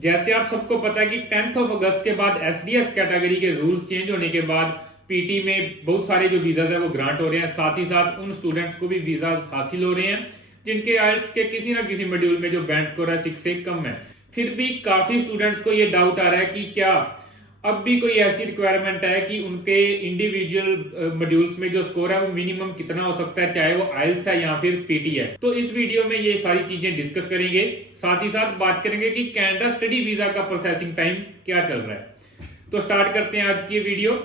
जैसे आप सबको पता है कि 10th ऑफ अगस्त के बाद एसडीएस कैटेगरी के रूल्स चेंज होने के बाद पीटी में बहुत सारे जो वीजाज है वो ग्रांट हो रहे हैं, साथ ही साथ उन स्टूडेंट्स को भी वीजा हासिल हो रहे हैं जिनके आइल्स के किसी ना किसी मॉड्यूल में जो बैंड स्कोर है 6 से कम है। फिर भी काफी स्टूडेंट्स को ये डाउट आ रहा है कि क्या अब भी कोई ऐसी रिक्वायरमेंट है कि उनके इंडिविजुअल मॉड्यूल्स में जो स्कोर है वो मिनिमम कितना हो सकता है, चाहे वो आइल्स है या फिर पीटी है। तो इस वीडियो में ये सारी चीजें डिस्कस करेंगे, साथ ही साथ बात करेंगे कि कनाडा स्टडी वीजा का प्रोसेसिंग टाइम क्या चल रहा है। तो स्टार्ट करते हैं आज की ये video.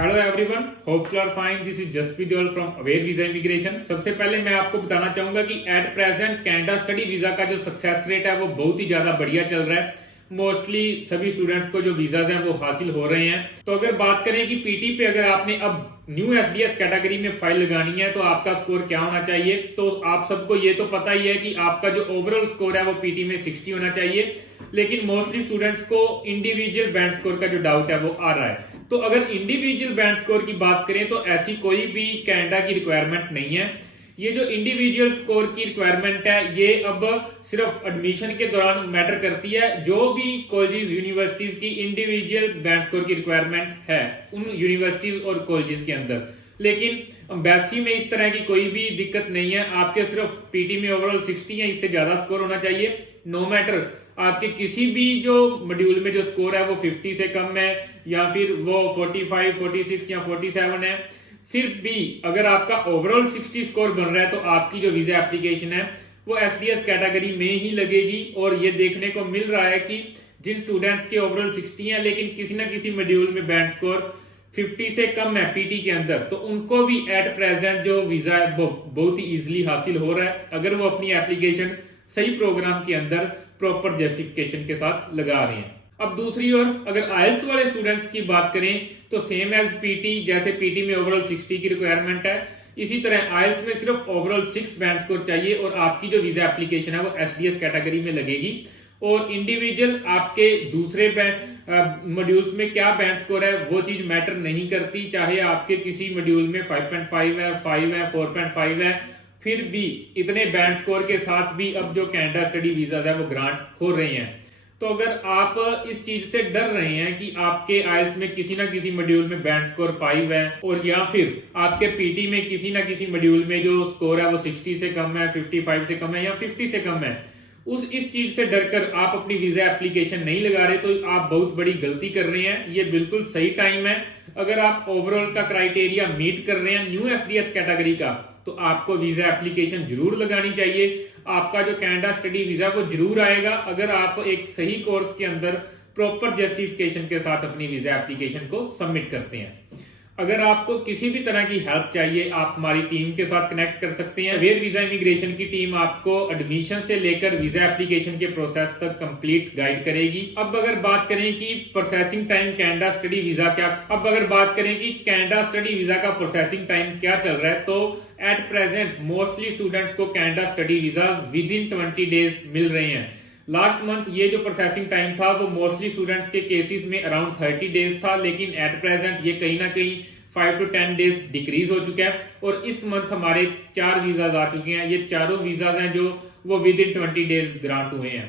Hello everyone, hope you are fine. This is Jaspreet Deol from aware visa immigration. सबसे पहले मैं आपको बताना चाहूंगा कि at present Canada study visa का जो सक्सेस रेट है वो बहुत ही ज्यादा बढ़िया चल रहा है। मोस्टली सभी स्टूडेंट्स को जो वीजाज हैं वो हासिल हो रहे हैं। तो अगर बात करें कि पीटी पे अगर आपने अब न्यू एसडीएस कैटेगरी में फाइल लगानी है तो आपका स्कोर क्या होना चाहिए, तो आप सबको ये तो पता ही है कि आपका जो ओवरऑल स्कोर है वो पीटी में 60 होना चाहिए। लेकिन मोस्टली स्टूडेंट्स को इंडिविजुअल बैंड स्कोर का जो डाउट है वो आ रहा है। तो अगर इंडिविजुअल बैंड स्कोर की बात करें तो ऐसी कोई भी कनाडा की रिक्वायरमेंट नहीं है। ये जो इंडिविजुअल स्कोर की रिक्वायरमेंट है ये अब सिर्फ एडमिशन के दौरान मैटर करती है। जो भी कॉलेजेस यूनिवर्सिटीज की इंडिविजुअल बैंड स्कोर की रिक्वायरमेंट है उन यूनिवर्सिटीज और कॉलेजेस के अंदर, लेकिन एम्बेसी में इस तरह की कोई भी दिक्कत नहीं है। आपके सिर्फ पीटी में ओवरऑल 60 या इससे ज्यादा स्कोर होना चाहिए। नो मैटर आपके किसी भी जो मॉड्यूल में जो स्कोर है वो 50 से कम है या फिर वो 45, 46 या 47 है, फिर भी अगर आपका ओवरऑल 60 स्कोर बन रहा है तो आपकी जो वीजा एप्लीकेशन है वो एसडीएस कैटेगरी में ही लगेगी। और ये देखने को मिल रहा है कि जिन स्टूडेंट्स के ओवरऑल 60 है लेकिन किसी ना किसी मॉड्यूल में बैंड स्कोर 50 से कम है पीटी के अंदर, तो उनको भी एट प्रेजेंट जो वीजा है वो बहुत ही इजिली हासिल हो रहा है अगर वो अपनी एप्लीकेशन सही प्रोग्राम के अंदर प्रॉपर जस्टिफिकेशन के साथ लगा रहे हैं। अब दूसरी ओर अगर आइल्स वाले स्टूडेंट्स की बात करें तो सेम एज पीटी, जैसे पीटी में ओवरऑल 60 की रिक्वायरमेंट है, इसी तरह आइल्स में सिर्फ ओवरऑल 6 बैंड स्कोर चाहिए और आपकी जो वीजा एप्लीकेशन है वो एसडीएस कैटेगरी में लगेगी। और इंडिविजुअल आपके दूसरे मॉड्यूल्स में क्या बैंड स्कोर है वो चीज मैटर नहीं करती, चाहे आपके किसी मॉड्यूल में 5.5 है, 5 है, 4.5 है, फिर भी इतने बैंड स्कोर के साथ भी अब जो कनाडा स्टडी वीजा है वो ग्रांट हो रहे हैं। तो अगर आप इस चीज से डर रहे हैं कि आपके आइल्स में किसी ना किसी मॉड्यूल में बैंड स्कोर 5 है और या फिर आपके पीटी में किसी ना किसी मॉड्यूल में जो स्कोर है वो 60 से कम है, 55 से कम है या 50 से कम है, इस चीज से डरकर आप अपनी वीजा एप्लीकेशन नहीं लगा रहे तो आप बहुत बड़ी गलती कर रहे हैं। ये बिल्कुल सही टाइम है। अगर आप ओवरऑल का क्राइटेरिया मीट कर रहे हैं न्यू एसडीएस कैटेगरी का तो आपको वीजा एप्लीकेशन जरूर लगानी चाहिए। आपका जो कनाडा स्टडी वीजा वो जरूर आएगा अगर आप एक सही कोर्स के अंदर प्रॉपर जस्टिफिकेशन के साथ अपनी वीजा एप्लीकेशन को सबमिट करते हैं। अगर आपको किसी भी तरह की हेल्प चाहिए आप हमारी टीम के साथ कनेक्ट कर सकते हैं। अवेयर वीजा इमिग्रेशन की टीम आपको एडमिशन से लेकर वीजा एप्लीकेशन के प्रोसेस तक कंप्लीट गाइड करेगी। अब अगर बात करें कि processing time Canada study visa का प्रोसेसिंग टाइम क्या चल रहा है, तो एट प्रेजेंट मोस्टली स्टूडेंट्स को Canada study visa within 20 days मिल रहे हैं। लास्ट मंथ ये जो प्रोसेसिंग टाइम था वो मोस्टली स्टूडेंट्स के केसेस में अराउंड 30 डेज था, लेकिन एट प्रेजेंट ये कहीं ना कहीं 5 to 10 डेज डिक्रीज हो चुका है। और इस मंथ हमारे 4 वीजाज आ चुके हैं। ये चारों वीजाज हैं जो वो विद इन 20 डेज ग्रांट हुए हैं।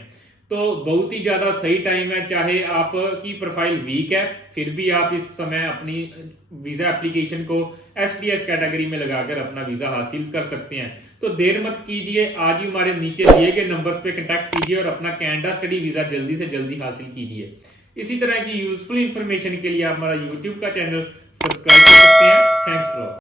तो बहुत ही ज्यादा सही टाइम है। चाहे आपकी प्रोफाइल वीक है फिर भी आप इस समय अपनी वीजा एप्लीकेशन को एसडीएस कैटेगरी में लगाकर अपना वीजा हासिल कर सकते हैं। तो देर मत कीजिए, आज ही हमारे नीचे दिए गए नंबर्स पे कांटेक्ट कीजिए और अपना कनाडा स्टडी वीजा जल्दी से जल्दी हासिल कीजिए। इसी तरह की यूजफुल इंफॉर्मेशन के लिए आप हमारा यूट्यूब का चैनल सब्सक्राइब कर सकते हैं। Thanks for